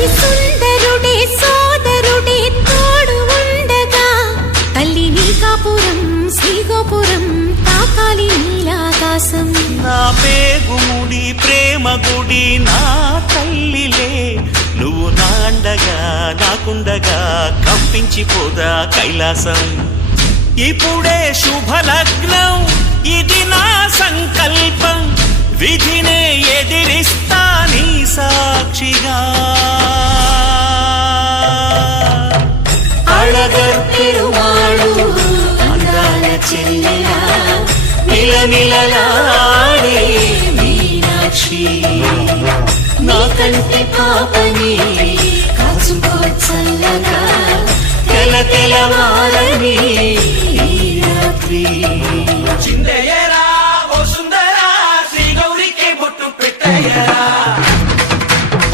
అతి సుందరుడే సోదరుడే తోడు ఉండగా తల్లి నీ కాపురం శ్రీగోపురం తాకాలి నీలాకాశం. నా పేగుముడి ప్రేమ గుడి నా తల్లిలే నువ్వు నాండగా నాకుండగా కంపించిపోదా కైలాసం. ఇప్పుడే శుభలగ్నం ఇది నా సంకల్పం విధినే ఎదిరిస్తా నీ సాక్షిగా. అళగర్ పెరుమాళు అందాల చెల్లెలా మిలమిలలాడే మీనాక్షి నా కంటి పాపని కాచుకో చల్లగా తెల తెలవారని ఈ రాత్రి. చిందయ్యరా ఓ సుందరా శ్రీ గౌరికి బొట్టు పెట్టయ్యరా.